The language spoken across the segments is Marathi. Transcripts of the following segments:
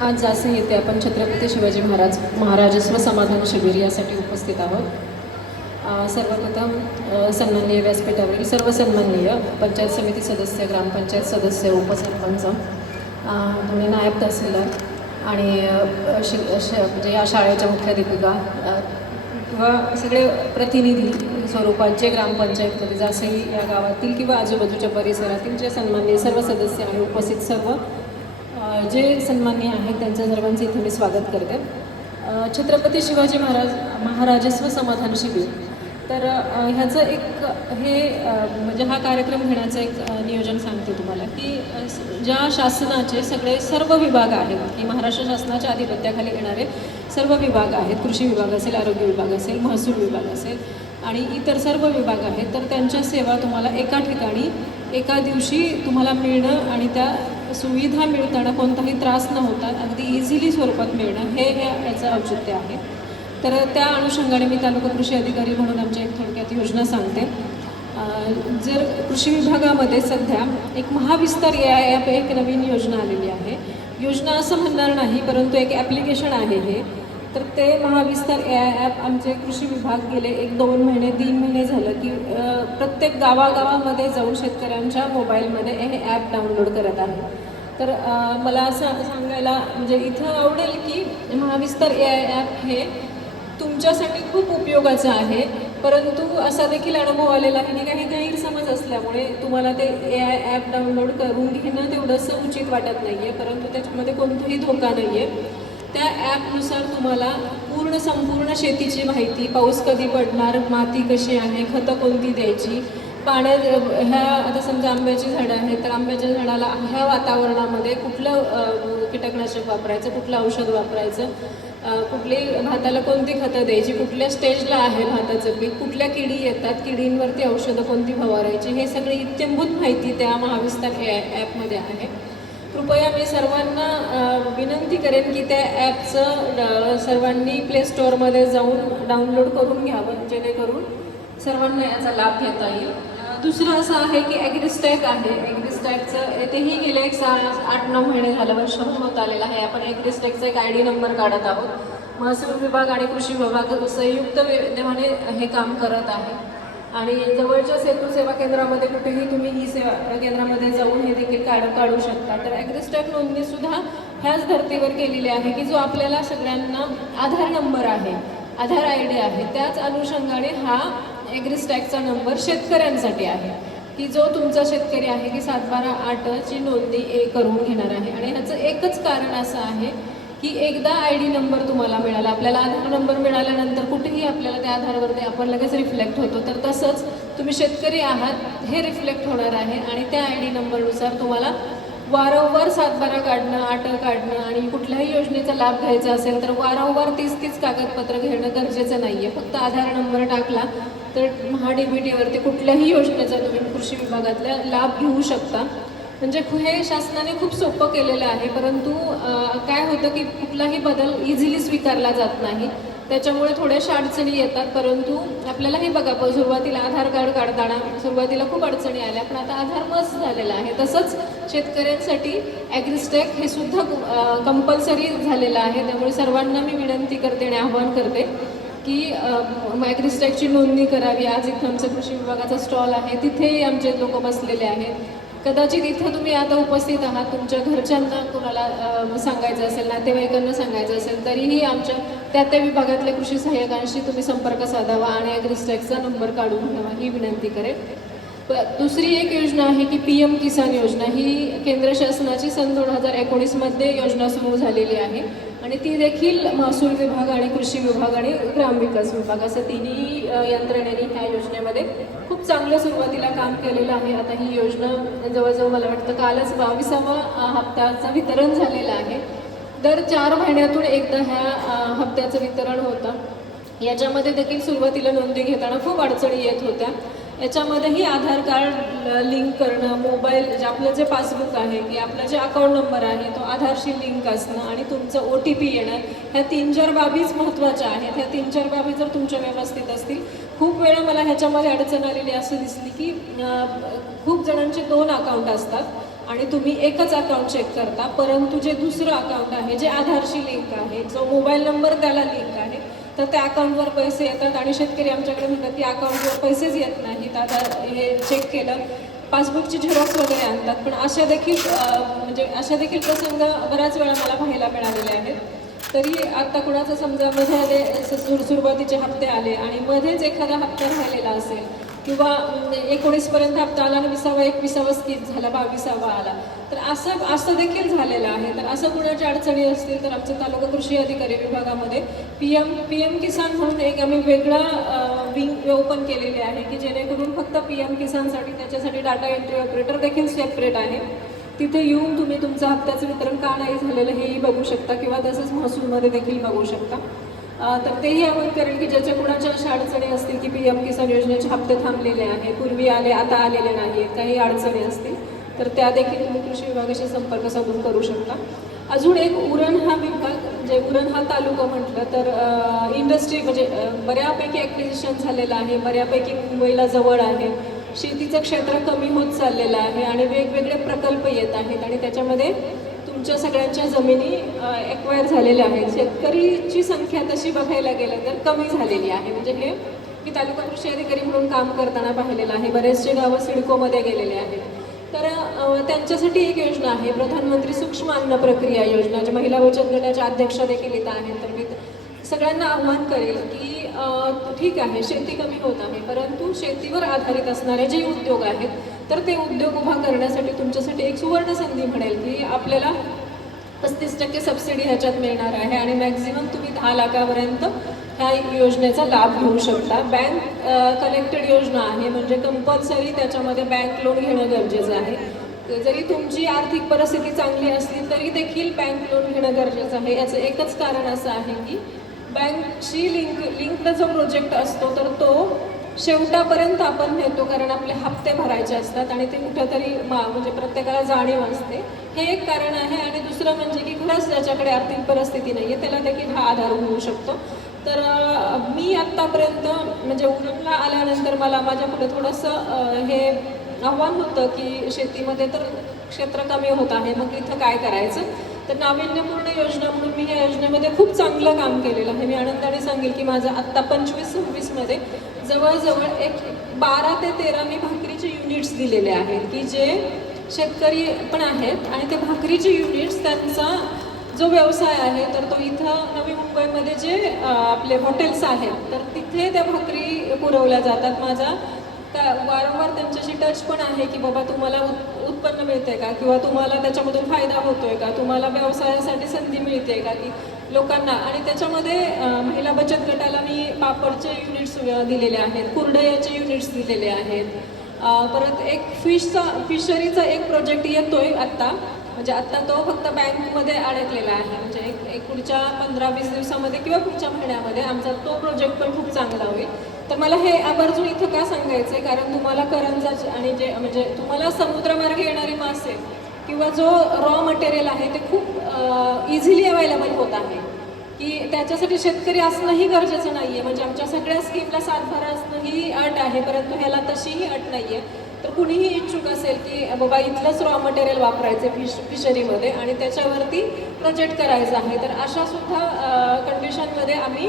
आज जासे येथे आपण छत्रपती शिवाजी महाराजस्व समाधान शिबिर यासाठी उपस्थित आहोत. सर्वप्रथम सन्माननीय व्यासपीठावरील सर्व सन्माननीय पंचायत समिती सदस्य, ग्रामपंचायत सदस्य, उपसरपंच, दोन्ही नायब तहसीलदार आणि म्हणजे या शाळेच्या मुख्याध्यापिका किंवा सगळे प्रतिनिधी स्वरूपात जे ग्रामपंचायतमध्ये जासई या गावातील किंवा आजूबाजूच्या परिसरातील जे सन्माननीय सर्व सदस्य आणि उपस्थित सर्व जे सन्माननीय आहेत त्यांच्या सर्वांचे इथे मी स्वागत करते. छत्रपती शिवाजी महाराजस्व समाधान शिबिर, तर ह्याचं एक म्हणजे हा कार्यक्रम घेण्याचं एक नियोजन सांगते तुम्हाला की ज्या शासनाचे सर्व विभाग आहेत की महाराष्ट्र शासनाच्या आधिपत्याखाली येणारे सर्व विभाग आहेत, कृषी विभाग असेल, आरोग्य विभाग असेल, महसूल विभाग असेल आणि इतर सर्व विभाग आहेत, तर त्यांच्या सेवा तुम्हाला एका ठिकाणी एका दिवशी तुम्हाला मिळणं आणि त्या सुविधा मिळताना कोणताही त्रास न होता अगदी इझिली स्वरूपात मिळणं हे याचं औचित्य आहे. तर त्या अनुषंगाने मी तालुका कृषी अधिकारी म्हणून आमच्या एक थोडक्यात योजना सांगते. जर कृषी विभागामध्ये सध्या एक महाविस्तार ॲप एक नवीन योजना आलेली आहे. योजना असं म्हणणार नाही, परंतु एक ॲप्लिकेशन आहे हे. तर ते महाविस्तार ॲप आमचे कृषी विभाग गेले 1-2 महिने 3 महिने झालं की प्रत्येक गावागावामध्ये जाऊन शेतकऱ्यांच्या मोबाईलमध्ये हे ॲप डाउनलोड करत आहे. तर मला असं सांगायला म्हणजे इथं आवडेल की महाविस्तार ॲप हे तुमच्यासाठी खूप उपयोगाचं आहे, परंतु असा देखील अनुभव आलेला आहे की काही गैरसमज असल्यामुळे तुम्हाला ते ॲप डाउनलोड करून घेणं तेवढंसं उचित वाटत नाही आहे, परंतु त्याच्यामध्ये कोणताही धोका नाही आहे. त्या ॲपनुसार तुम्हाला संपूर्ण शेतीची माहिती, पाऊस कधी पडणार, माती कशी आहे, खतं कोणती द्यायची, पाण्यात आता समजा आंब्याची झाडं आहेत तर आंब्याच्या झाडाला ह्या वातावरणामध्ये कुठलं कीटकनाशक वापरायचं, कुठलं औषध वापरायचं, कुठली भाताला कोणती खतं द्यायची, कुठल्या स्टेजला आहे भाताचं पीक, कुठल्या किडी येतात, किडींवरती औषधं कोणती फवारायची, हे सगळी इत्यंभूत माहिती त्या महाविस्तार ॲपमध्ये आहे. कृपया मी सर्वांना विनंती करेन की त्या ॲपचं सर्वांनी प्ले स्टोअरमध्ये जाऊन डाउनलोड करून घ्यावं, जेणेकरून सर्वांना याचा लाभ घेता येईल. दुसरं असं आहे की ॲग्रिस्टॅक आहे. ॲग्रिस्टॅकचं येथेही गेले 8-9 महिने झालं, वर्षभर होत आलेलं आहे. आपण ॲग्रिस्टॅकचा एक ID नंबर काढत आहोत. महसूल विभाग आणि कृषी विभाग संयुक्त विद्यमाने हे काम करत आहे आणि जवळच्या सेतू सेवा केंद्रामध्ये कुठेही तुम्ही ही सेवा केंद्रामध्ये जाऊन हे देखील काढू शकता. तर ॲग्रिस्टॅक नोंदणीसुद्धा ह्याच धर्तीवर केलेली आहे की जो आपल्याला सगळ्यांना आधार नंबर आहे, आधार ID आहे, त्याच अनुषंगाने हा ॲग्रिस्टॅकचा नंबर शेतकऱ्यांसाठी आहे की जो तुमचा शेतकरी आहे की 7/12/8ची नोंदणी करून घेणार आहे. आणि ह्याचं एकच कारण असं आहे की एकदा ID नंबर तुम्हाला मिळाला, आपल्याला आधार नंबर मिळाल्यानंतर कुठेही आपल्याला त्या आधारवरती आपण लगेच रिफ्लेक्ट होतो, तर तसंच तुम्ही शेतकरी आहात हे रिफ्लेक्ट होणार आहे आणि त्या ID नंबरनुसार तुम्हाला वारंवार 7/12 काढणं, 8 काढणं आणि कुठल्याही योजनेचा लाभ घ्यायचा असेल तर वारंवार 30 कागदपत्र घेणं गरजेचं नाही आहे. फक्त आधार नंबर टाकला तर MHA-DBTवरती कुठल्याही योजनेचा तुम्ही कृषी विभागातला लाभ घेऊ शकता. म्हणजे हे शासनाने खूप सोपं केलेलं आहे, परंतु काय होतं की कुठलाही बदल इझिली स्वीकारला जात नाही, त्याच्यामुळे थोड्याशा अडचणी येतात. परंतु आपल्याला हे बघा, सुरुवातीला आधार कार्ड काढताना सुरुवातीला खूप अडचणी आल्या, पण आता आधार मस्त झालेला आहे. तसंच शेतकऱ्यांसाठी ॲग्रिस्टॅक हे सुद्धा कंपल्सरी झालेलं आहे. त्यामुळे सर्वांना मी विनंती करते आणि आवाहन करते की ॲग्रिस्टॅकची नोंदणी करावी. आज इथं आमचं कृषी विभागाचा स्टॉल आहे, तिथेही आमचे लोक बसलेले आहेत. कदाचित इथं तुम्ही आता उपस्थित आहात, तुमच्या घरच्यांना कोणाला सांगायचं असेल, नातेवाईकांना सांगायचं असेल, तरीही आमच्या त्या विभागातल्या कृषी सहाय्यकांशी तुम्ही संपर्क साधावा आणि ॲग्रिस्टॅकचा नंबर काढून घ्यावा ही विनंती करेन. दुसरी एक योजना आहे की PM किसान योजना. ही केंद्र शासनाची सन 2019मध्ये योजना सुरू झालेली आहे आणि ती देखील महसूल विभाग आणि कृषी विभाग आणि ग्रामविकास विभाग असं तिन्ही यंत्रणेने ह्या योजनेमध्ये खूप चांगलं सुरुवातीला काम केलेलं आहे. आता ही योजना जवळजवळ मला वाटतं कालच 22वा हप्त्याचं वितरण झालेलं आहे. दर 4 महिन्यातून एकदा ह्या हप्त्याचं वितरण होतं. याच्यामध्ये देखील सुरुवातीला नोंदणी घेताना खूप अडचणी येत होत्या. याच्यामध्येही आधार कार्ड लिंक करणं, मोबाईल आपलं जे पासबुक आहे की आपलं जे अकाउंट नंबर आहे तो आधारशी लिंक असणं आणि तुमचं OTP येणं, ह्या 3-4 बाबीच महत्त्वाच्या आहेत. ह्या 3-4 बाबी जर तुमच्या व्यवस्थित असतील, खूप वेळा मला ह्याच्यामध्ये अडचण आलेली असं दिसली की खूप जणांचे 2 अकाउंट असतात आणि तुम्ही एकच अकाउंट चेक करता, परंतु जे दुसरं अकाउंट आहे जे आधारशी लिंक आहे, जो मोबाईल नंबर त्याला लिंक आहे, तर त्या अकाउंटवर पैसे येतात आणि शेतकरी आमच्याकडे म्हणतात की अकाउंटवर पैसेच येत नाहीत. आता हे चेक केलं, पासबुकची झेरॉक्स वगैरे आणतात, पण अशा देखील प्रसंग बऱ्याच वेळा मला पाहायला मिळालेले आहेत. तरी आता कुणाचं समजा मध्ये सुरुवातीचे हप्ते आले आणि मध्येच एखादा हप्ता राहिलेला असेल किंवा 19पर्यंत हप्ता आला आणि 21 स्किप झाला, 22 आला, तर असं देखील झालेलं आहे. तर असं कुणाच्या अडचणी असतील तर आमचं तालुका कृषी अधिकारी विभागामध्ये पी एम किसान म्हणून एक आम्ही वेगळा विंग ओपन केलेली आहे की जेणेकरून फक्त PM किसानसाठी त्याच्यासाठी डाटा एंट्री ऑपरेटर देखील सेपरेट आहे. तिथे येऊन तुम्ही तुमचं हप्त्याचं वितरण का नाही झालेलं हेही बघू शकता किंवा तसंच महसूलमध्ये देखील बघू शकता. तर तेही आवाहन करेल की ज्याच्या कुणाच्या अशा अडचणी असतील की PM किसान योजनेचे हप्ते थांबलेले आहे, पूर्वी आले आता आलेले नाही, काही अडचणी असतील तर त्या देखील तुम्ही कृषी विभागाशी संपर्क साधून करू शकता. अजून एक उरण हा विभाग, म्हणजे उरण हा तालुका म्हटलं तर इंडस्ट्री बऱ्यापैकी ॲक्विजिशन झालेलं आहे, बऱ्यापैकी मुंबईला जवळ आहे, शेतीचं क्षेत्र कमी होत चाललेलं आहे आणि वेगवेगळे प्रकल्प येत आहेत आणि त्याच्यामध्ये तुमच्या सगळ्यांच्या जमिनी एक्वायर झालेल्या आहेत. शेतकरीची संख्या तशी बघायला गेलं तर कमी झालेली आहे. म्हणजे हे मी तालुका कृषी अधिकारी म्हणून काम करताना पाहिलेलं आहे. बरेचसे गावं सिडकोमध्ये गेलेले आहेत. तर त्यांच्यासाठी एक योजना आहे, प्रधानमंत्री सूक्ष्म अन्न प्रक्रिया योजना, जी महिला बचत गटाच्या अध्यक्षा देखील इथं आहेत. तर मी सगळ्यांना आव्हान करेल की ठीक आहे, शेती कमी होत आहे, परंतु शेतीवर आधारित असणारे जे उद्योग आहेत तर ते उद्योग उभा करण्यासाठी तुमच्यासाठी एक सुवर्ण संधी म्हणेल की आपल्याला 35% सबसिडी ह्याच्यात मिळणार आहे आणि मॅक्झिमम तुम्ही 10 लाखापर्यंत ह्या योजनेचा लाभ घेऊ शकता. बँक कनेक्टेड योजना आहे, म्हणजे कंपल्सरी त्याच्यामध्ये बँक लोन घेणं गरजेचं आहे. जरी तुमची आर्थिक परिस्थिती चांगली असली तरी देखील बँक लोन घेणं गरजेचं आहे. याचं एकच कारण असं आहे की बँकशी लिंकचा जो प्रोजेक्ट असतो तर तो शेवटापर्यंत आपण नेतो, कारण आपले हप्ते भरायचे असतात आणि ते कुठेतरी म्हणजे प्रत्येकाला जाणीव असते. हे एक कारण आहे. आणि दुसरं म्हणजे की खरंच ज्याच्याकडे आर्थिक परिस्थिती नाही आहे त्याला देखील हा आधार होऊ शकतो. तर मी आत्तापर्यंत म्हणजे उरणला आल्यानंतर मला माझ्यापुढे थोडंसं हे आव्हान होतं की शेतीमध्ये तर क्षेत्र कमी होत आहे, मग इथं काय करायचं. तर नाविन्यपूर्ण योजना म्हणून मी या योजनेमध्ये खूप चांगलं काम केलेलं आहे. मी आनंदाने सांगेल की माझं आत्ता 25-26मध्ये जवळजवळ एक 12 ते 13 मी भाकरीचे युनिट्स दिलेले आहेत की जे शेतकरी पण आहेत आणि ते भाकरीचे युनिट्स त्यांचा जो व्यवसाय आहे तर तो इथं नवी मुंबईमध्ये जे आपले हॉटेल्स आहेत तर तिथे त्या भाकरी पुरवल्या जातात. माझा वारंवार त्यांच्याशी टच पण आहे की बाबा तुम्हाला उत्पन्न मिळते का, किंवा तुम्हाला त्याच्यामधून फायदा होतोय का, तुम्हाला व्यवसायासाठी संधी मिळते का की लोकांना. आणि त्याच्यामध्ये महिला बचत गटाला मी पापडचे युनिट्स दिलेले आहेत, कुरडयाचे युनिट्स दिलेले आहेत. परत एक फिशरीचा एक प्रोजेक्ट येतोय आत्ता, म्हणजे आत्ता तो फक्त बँकमध्ये अडकलेला आहे. म्हणजे एक पुढच्या 15-20 दिवसामध्ये किंवा पुढच्या महिन्यामध्ये आमचा तो प्रोजेक्ट पण खूप चांगला होईल. तर मला हे आवर्जून इथं का सांगायचं आहे, कारण तुम्हाला करंजाचे आणि जे म्हणजे तुम्हाला समुद्रमार्गे येणारे मासे किंवा जो रॉ मटेरियल आहे ते खूप इझिली अवेलेबल होत आहे की त्याच्यासाठी शेतकरी असणंही गरजेचं नाही आहे. म्हणजे आमच्या सगळ्या स्कीमला सातबारा असणं ही अट आहे, परंतु ह्याला तशीही अट नाही आहे. तर कुणीही इच्छुक असेल की बाबा इथलंच रॉ मटेरियल वापरायचे फिशरीमध्ये आणि त्याच्यावरती प्रोजेक्ट करायचं आहे, तर अशा सुद्धा कंडिशनमध्ये आम्ही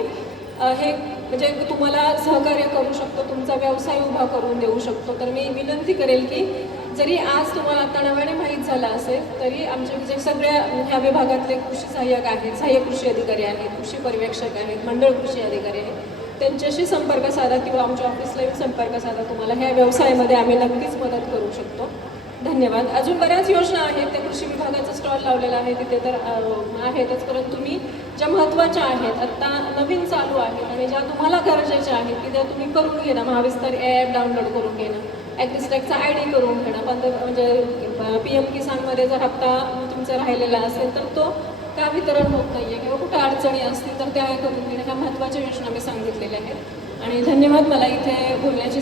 हे म्हणजे तुम्हाला सहकार्य करू शकतो, तुमचा व्यवसाय उभा करून देऊ शकतो. तर मी विनंती करेल की जरी आज तुम्हाला आता नव्याने माहीत झालं असेल तरी आमचे जे सगळ्या ह्या विभागातले कृषी सहाय्यक आहेत, सहाय्यक कृषी अधिकारी आहेत, कृषी पर्यवेक्षक आहेत, मंडळ कृषी अधिकारी आहेत, त्यांच्याशी संपर्क साधा किंवा आमच्या ऑफिसला येऊन संपर्क साधा. तुम्हाला ह्या व्यवसायामध्ये आम्ही नक्कीच मदत करू शकतो. धन्यवाद. अजून बऱ्याच योजना आहेत, त्या कृषी विभागाचा स्टॉल लावलेला आहे तिथे तर आहेतच, परंतु मी ज्या महत्त्वाच्या आहेत आत्ता नवीन चालू आहेत आणि ज्या तुम्हाला गरजेच्या आहेत की त्या तुम्ही करून घेणं, महाविस्तार ॲप डाउनलोड करून घेणं, ॲग्रिस्टॅकचा ID करून घेणं, म्हणजे PM किसानमध्ये जर हप्ता तुमचा राहिलेला असेल तर तो का वितरण होत नाही आहे किंवा कुठं अडचणी असतील तर त्या करून घेणं, ह्या महत्त्वाच्या योजना मी सांगितलेल्या आहेत. आणि धन्यवाद मला इथे बोलण्याची